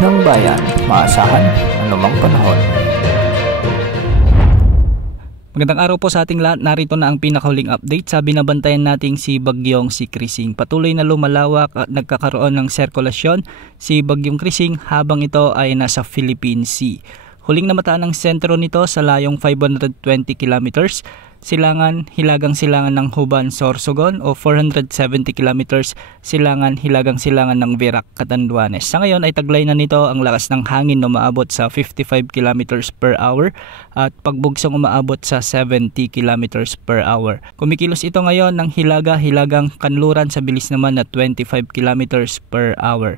ng bayan, maasahan anumang panahon. Magandang araw po sa ating lahat. Narito na ang pinakahuling update sa binabantayan nating si Bagyong si Krising. Patuloy na lumalawak at nagkakaroon ng sirkulasyon si Bagyong Krising habang ito ay nasa Philippine Sea. Huling namataan ng sentro nito sa layong 520 kilometers, hilagang-silangan ng Huban-Sorsogon o 470 kilometers, hilagang-silangan ng Virac, Catanduanes. Sa ngayon ay taglay na nito ang lakas ng hangin na umaabot sa 55 kilometers per hour at pagbugsong umaabot sa 70 kilometers per hour. Kumikilos ito ngayon ng hilagang kanluran sa bilis naman na 25 kilometers per hour.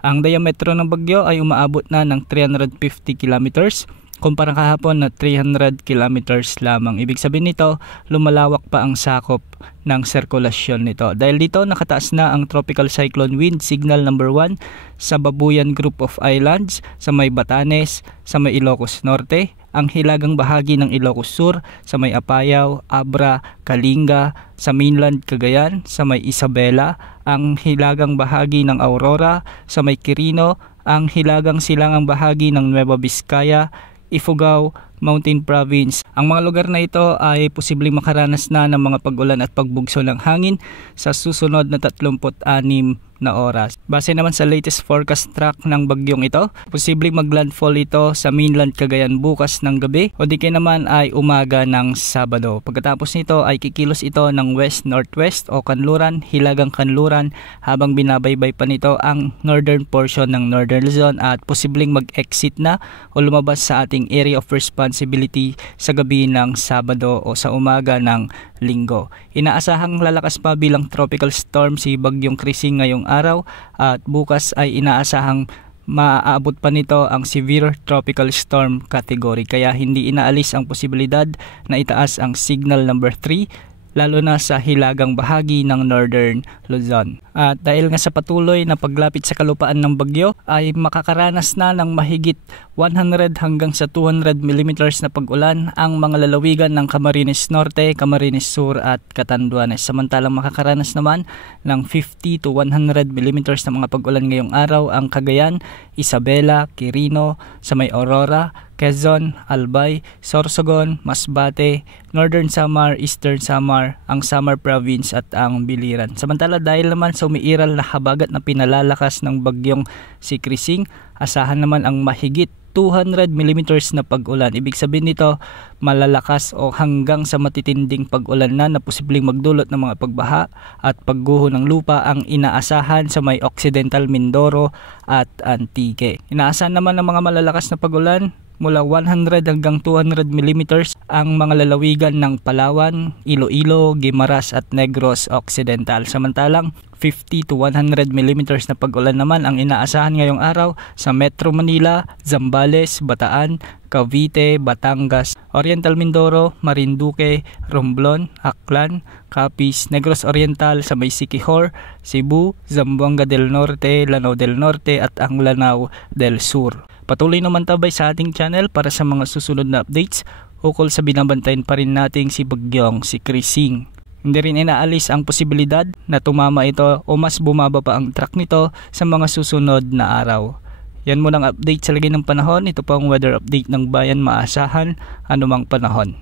Ang diametro ng bagyo ay umaabot na ng 350 kilometers kumpara kahapon na 300 kilometers lamang. Ibig sabihin nito, lumalawak pa ang sakop ng sirkulasyon nito. Dahil dito nakataas na ang Tropical Cyclone Wind Signal number 1 sa Babuyan Group of Islands, sa may Batanes, sa may Ilocos Norte, ang hilagang bahagi ng Ilocos Sur, sa may Apayao, Abra, Kalinga, sa mainland Cagayan, sa may Isabela, ang hilagang bahagi ng Aurora, sa may Quirino, ang hilagang silangang bahagi ng Nueva Vizcaya, Ifugao, Mountain Province. Ang mga lugar na ito ay posibleng makaranas na ng mga pag-ulan at pagbugso ng hangin sa susunod na 36 na oras. Base naman sa latest forecast track ng bagyong ito, posibleng maglandfall ito sa mainland Cagayan bukas ng gabi o di kaya naman ay umaga ng Sabado. Pagkatapos nito ay kikilos ito ng west-northwest o kanluran, hilagang kanluran habang binabaybay pa nito ang northern portion ng Northern Luzon at posibleng mag-exit na o lumabas sa ating area of responsibility sa gabi ng Sabado o sa umaga ng Linggo. Inaasahang lalakas pa bilang tropical storm si Bagyong Krising ngayong araw at bukas ay inaasahang maaabot pa nito ang severe tropical storm category, kaya hindi inaalis ang posibilidad na itaas ang signal number 3 lalo na sa hilagang bahagi ng Northern Luzon. At dahil nga sa patuloy na paglapit sa kalupaan ng bagyo ay makakaranas na ng mahigit 100 hanggang sa 200 mm na pag-ulan ang mga lalawigan ng Camarines Norte, Camarines Sur at Catanduanes. Samantalang makakaranas naman ng 50 to 100 mm na mga pag-ulan ngayong araw ang Cagayan, Isabela, Quirino, sa may Aurora, Quezon, Albay, Sorsogon, Masbate, Northern Samar, Eastern Samar, ang Samar Province at ang Biliran. Samantala dahil naman sa umiiral na habagat na pinalalakas ng bagyong si Krising, asahan naman ang mahigit 200 mm na pag-ulan. Ibig sabihin nito, malalakas o hanggang sa matitinding pag-ulan na posibleng magdulot ng mga pagbaha at pagguho ng lupa ang inaasahan sa may Occidental Mindoro at Antique. Inaasahan naman ng mga malalakas na pag-ulan mula 100 hanggang 200 mm ang mga lalawigan ng Palawan, Iloilo, Guimaras at Negros Occidental. Samantalang 50 to 100 mm na pag-ulan naman ang inaasahan ngayong araw sa Metro Manila, Zambales, Bataan, Cavite, Batangas, Oriental Mindoro, Marinduque, Romblon, Aklan, Capiz, Negros Oriental sa may Siquijor, Cebu, Zamboanga del Norte, Lanao del Norte at ang Lanao del Sur. Patuloy naman tabay sa ating channel para sa mga susunod na updates ukol sa binabantayan pa rin nating si Bagyong si Krising. Hindi rin inaalis ang posibilidad na tumama ito o mas bumaba pa ang track nito sa mga susunod na araw. Yan muna ang update sa lagay ng panahon. Ito po ang weather update ng bayan, maasahan anumang panahon.